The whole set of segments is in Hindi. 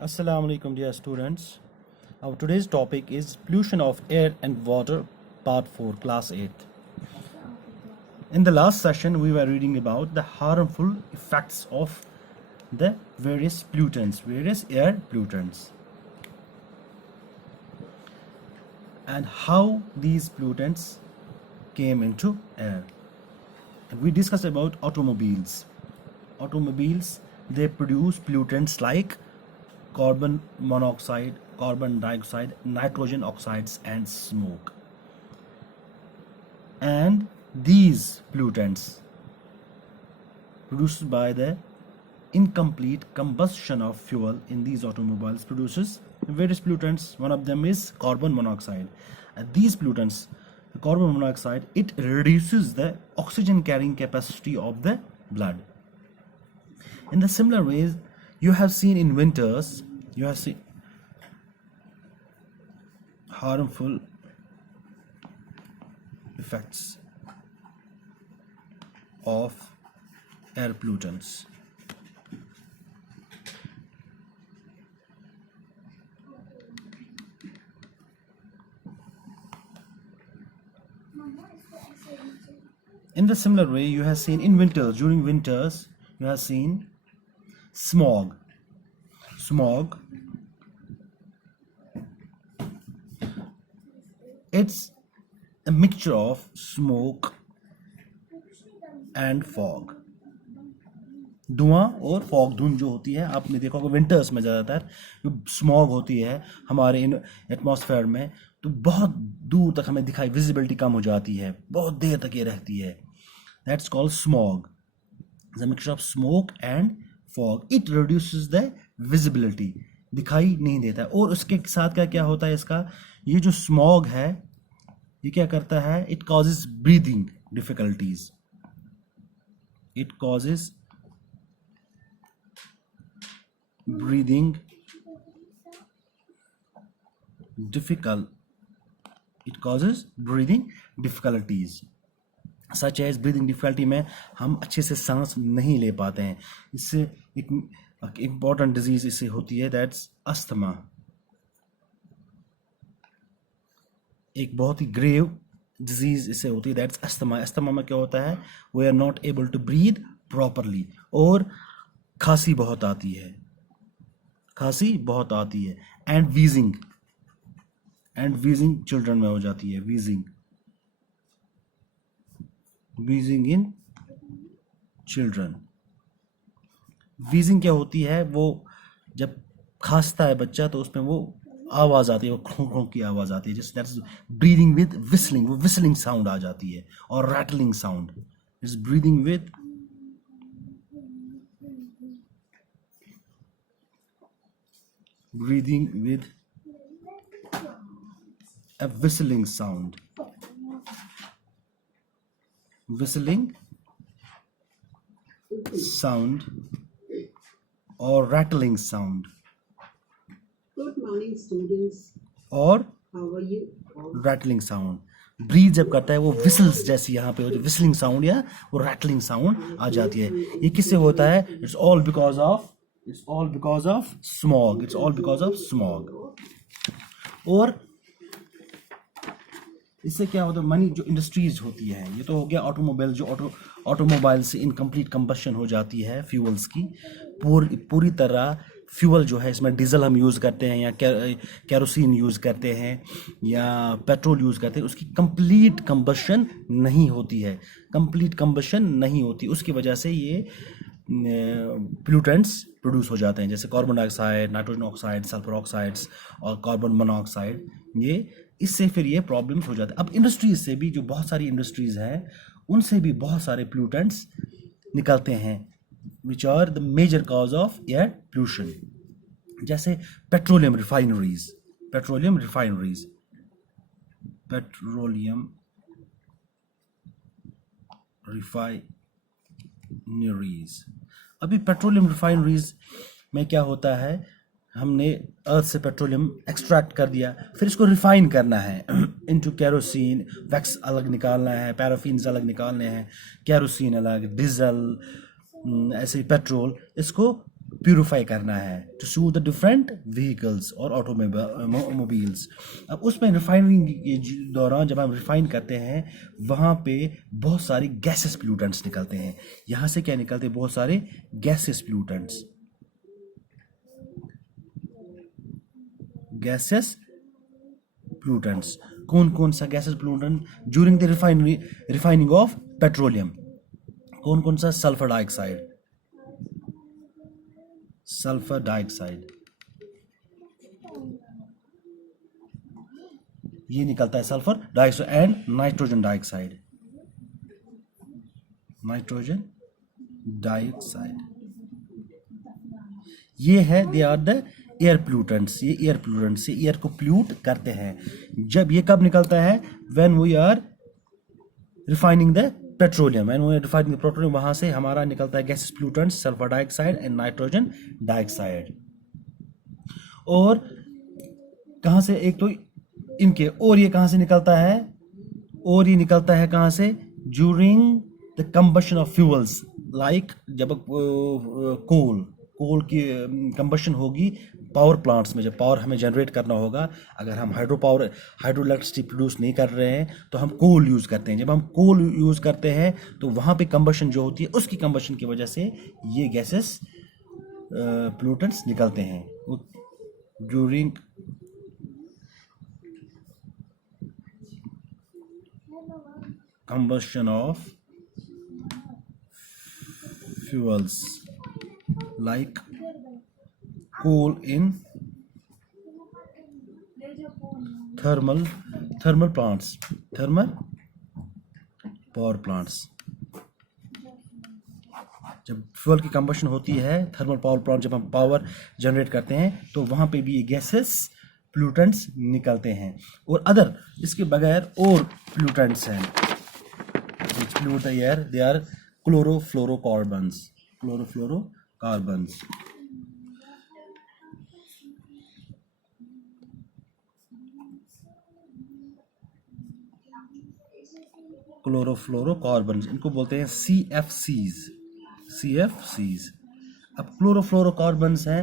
Assalamu alaikum, dear students. Our today's topic is pollution of air and water, part 4, class 8. In the last session, we were reading about the harmful effects of the various pollutants, various air pollutants, and how these pollutants came into air. And we discussed about automobiles. Automobiles, they produce pollutants like carbon monoxide, carbon dioxide, nitrogen oxides, and smoke. And these pollutants produced by the incomplete combustion of fuel in these automobiles produces various pollutants. One of them is carbon monoxide. And these pollutants, the carbon monoxide, it reduces the oxygen carrying capacity of the blood. In the similar ways, you have seen in winters, you have seen harmful effects of air pollutants. In the similar way, you have seen in winters, during winters, you have seen smog. Smog, it's a mixture of smoke and fog. धुआं और फॉग, धुंध जो होती है, आपने देखा होगा विंटर्स में ज़्यादातर जो स्मॉग होती है हमारे इन एटमॉस्फेयर में, तो बहुत दूर तक हमें दिखाई, विजिबिलिटी कम हो जाती है, बहुत देर तक ये रहती है. That's called smog. The mixture of smoke and fog, it reduces the visibility, दिखाई नहीं देता. और उसके साथ क्या क्या होता है इसका, ये जो स्मॉग है ये क्या करता है, it causes breathing difficulties. It causes breathing it causes breathing difficulties, such as breathing difficulty में हम अच्छे से सांस नहीं ले पाते हैं. इससे एक इम्पॉर्टेंट डिजीज इससे होती है, दैट्स अस्थमा. एक बहुत ही ग्रेव डिजीज इससे होती है, दैट्स अस्थमा. अस्थमा में क्या होता है, we are not able to breathe properly, और खांसी बहुत आती है, खांसी बहुत आती है. एंड वीजिंग चिल्ड्रन में हो जाती है, वीजिंग इन चिल्ड्रन. वीजिंग क्या होती है, वो जब खांसता है बच्चा तो उसमें वो आवाज आती है, वो खों खों की आवाज आती है, just that's breathing with whistling, वो विस्लिंग साउंड आ जाती है, और rattling sound. It's breathing with a whistling sound, or rattling sound. Good morning, students. और How are you? rattling sound. Breathe जब करता है वो विसल्स जैसी यहाँ पे विस्लिंग साउंड या वो रैटलिंग साउंड आ जाती है. ये किससे होता है, it's all because of smog. और इससे क्या होता है, मनी जो इंडस्ट्रीज होती है, ये तो हो गया ऑटोमोबाइल, जो ऑटोमोबाइल से इनकम्प्लीट कंबशन हो जाती है फ्यूल्स की, पूरी तरह फ्यूल जो है, इसमें डीजल हम यूज़ करते हैं या कैरोसिन यूज़ करते हैं या पेट्रोल यूज़ करते हैं, उसकी कंप्लीट कंबशन नहीं होती. उसकी वजह से ये पोल्यूटेंट्स प्रोड्यूस हो जाते हैं, जैसे carbon dioxide, nitrogen oxide, sulphur oxides और कार्बन मोनोऑक्साइड. इससे फिर ये प्रॉब्लम्स हो जाते हैं. अब इंडस्ट्रीज से भी, जो बहुत सारी इंडस्ट्रीज हैं, उनसे भी बहुत सारे पोल्यूटेंट्स निकलते हैं, which are the major cause of air pollution. जैसे पेट्रोलियम रिफाइनरीज. अभी पेट्रोलियम रिफाइनरीज में क्या होता है, हमने अर्थ से पेट्रोलियम एक्सट्रैक्ट कर दिया, फिर इसको रिफाइन करना है इनटू कैरोसिन, वैक्स अलग निकालना है, पैराफिन्स अलग निकालने हैं, कैरोसिन अलग, डीजल, ऐसे पेट्रोल, इसको प्यूरिफाई करना है, to suit the different vehicles और ऑटोमोबाइल्स। अब उसमें रिफाइनिंग के दौरान जब हम रिफाइन करते हैं वहाँ पे बहुत सारे गैसेस पोल्यूटेंट्स निकलते हैं। यहाँ से क्या निकलते हैं? बहुत सारे गैसेस पोल्यूटेंट्स, गैसेस पोल्यूटेंट्स। कौन कौन सा gases pollutant during the refining of petroleum? कौन कौन सा? सल्फर डाइऑक्साइड, सल्फर डाइऑक्साइड ये निकलता है, sulphur dioxide and nitrogen dioxide, nitrogen dioxide ये है, they are the air pollutants. ये एयर पोल्यूटेंट्स, ये एयर को पोल्यूट करते हैं। जब ये कब निकलता है? When we are refining the petroleum, when we are refining the petroleum, वहां से हमारा निकलता है gases pollutants, sulphur dioxide and nitrogen dioxide. और कहां से? एक तो इनके, और ये कहां से निकलता है? और ये निकलता है कहां से? During the combustion of fuels, like जब कोल की कंबशन होगी पावर प्लांट्स में, जब पावर हमें जनरेट करना होगा, अगर हम हाइड्रो इलेक्ट्रिसिटी प्रोड्यूस नहीं कर रहे हैं तो हम कोल यूज़ करते हैं। जब हम कोल यूज़ करते हैं तो वहाँ पे कंबशन जो होती है, उसकी कंबशन की वजह से ये गैसेस पोल्यूटेंट्स निकलते हैं। During combustion of fuels like coal in thermal plants, thermal power plants। जब फ्यूल की कंबशन होती है, थर्मल पावर प्लांट, जब हम पावर जनरेट करते हैं तो वहाँ पे भी ये गैसेस पोल्यूटेंट्स निकलते हैं। और अदर इसके बगैर और पोल्यूटेंट्स हैं which pollute the air, they are chlorofluorocarbons, chlorofluorocarbons। Chlorofluorocarbon, इनको बोलते हैं CFCs। अब क्लोरोफ्लोरोकार्बन्स हैं,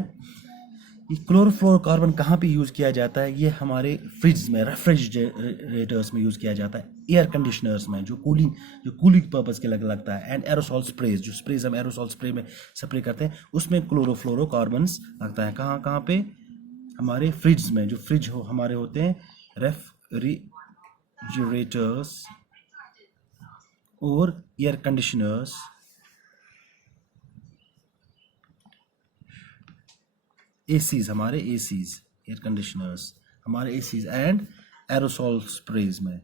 ये क्लोरोफ्लोरोकार्बन कहाँ पे यूज़ किया जाता है? ये हमारे फ्रिज में, रेफ्रिजरेटर्स में यूज़ किया जाता है, एयर कंडीशनर्स में, जो कूलिंग पर्पज़ के लगता है, एंड एरोसॉल स्प्रेज, जो स्प्रेज हम एरोसॉल स्प्रे में स्प्रे करते हैं उसमें क्लोरोफ्लोरोकार्बन्स लगता है। कहाँ पे? हमारे फ्रिज में, जो फ्रिज हमारे होते हैं, रेफ्रिजरेटर्स और एयर कंडीशनर्स, एसीज, हमारे एसीज, एयर कंडीशनर्स, हमारे एसीज एंड एरोसॉल स्प्रेज में।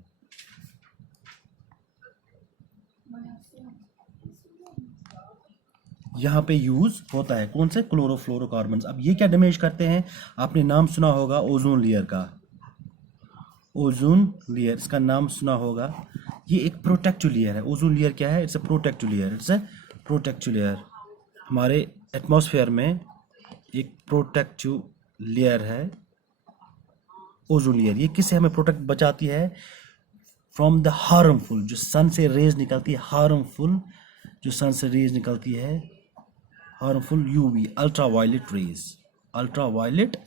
यहाँ पे यूज होता है कौन से? क्लोरोफ्लोरोकार्बन्स। अब ये क्या डैमेज करते हैं? आपने नाम सुना होगा ओजोन लेयर का, ओजोन लेयर, इसका नाम सुना होगा। ये एक प्रोटेक्टिव लेयर है। ओजोन लेयर क्या है? It's a protective layer, it's a protective layer. हमारे एटमॉस्फेयर में एक प्रोटेक्टिव लेयर है ओजोन लेयर। ये किससे हमें प्रोटेक्ट बचाती है? फ्रॉम द हार्मफुल, जो सन से रेज निकलती है, हार्मफुल जो सन से रेज निकलती है, harmful UV, ultraviolet rays, ultraviolet.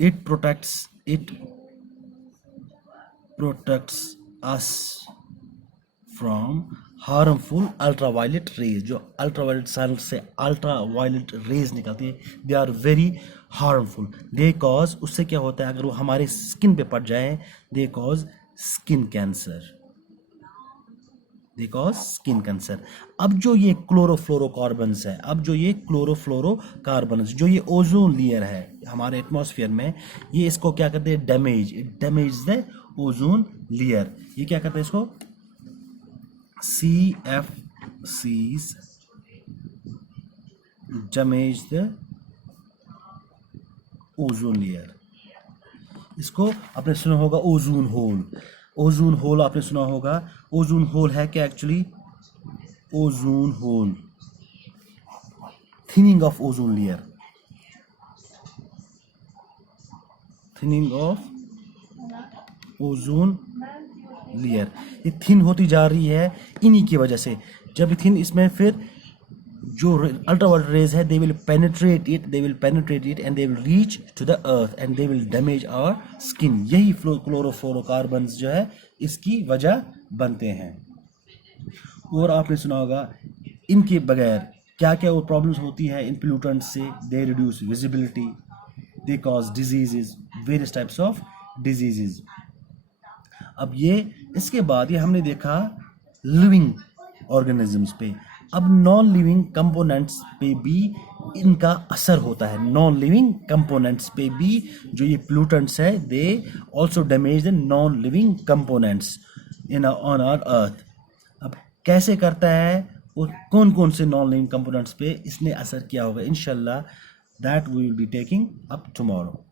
It protects us from harmful ultraviolet rays। जो अल्ट्रावायलेट सन से अल्ट्रावायलेट रेज निकलती है, they are very harmful. They cause, उससे क्या होता है? अगर वो हमारे स्किन पे पड़ जाए, they cause skin cancer, they cause skin cancer. अब जो ये क्लोरोफ्लोरोकार्बन्स है, जो ये ओजोन लेयर है हमारे एटमॉस्फेयर में, ये इसको क्या करते हैं? Damage, it damage the ozone layer. ये क्या करते हैं? इसको CFCs damage the ozone layer. इसको आपने सुना होगा ओजोन होल, ओजोन होल आपने सुना होगा। ओजोन होल है क्या actually? Ozone hole, thinning of ozone layer, thinning of ozone layer. ये थिन होती जा रही है इन्हीं की वजह से। जब थिन, इसमें फिर जो अल्ट्रावायलेट रेज है, they will penetrate it and they will reach to the earth and they will damage our skin. यही क्लोरोफ्लोरोकार्बन्स जो है इसकी वजह बनते हैं। और आपने सुना होगा इनके बगैर क्या क्या वो प्रॉब्लम्स होती है इन पोल्यूटेंट से। They reduce visibility, they cause diseases, various types of diseases. अब ये इसके बाद ये हमने देखा लिविंग ऑर्गेनिजम्स पे। अब नॉन लिविंग कंपोनेंट्स पे भी इनका असर होता है। नॉन लिविंग कंपोनेंट्स पे भी जो ये पोल्यूटेंट्स है, they also damage the non living components in on our earth. अब कैसे करता है और कौन कौन से नॉन लिविंग कंपोनेंट्स पे इसने असर किया होगा, इंशाल्लाह that we will be taking up tomorrow.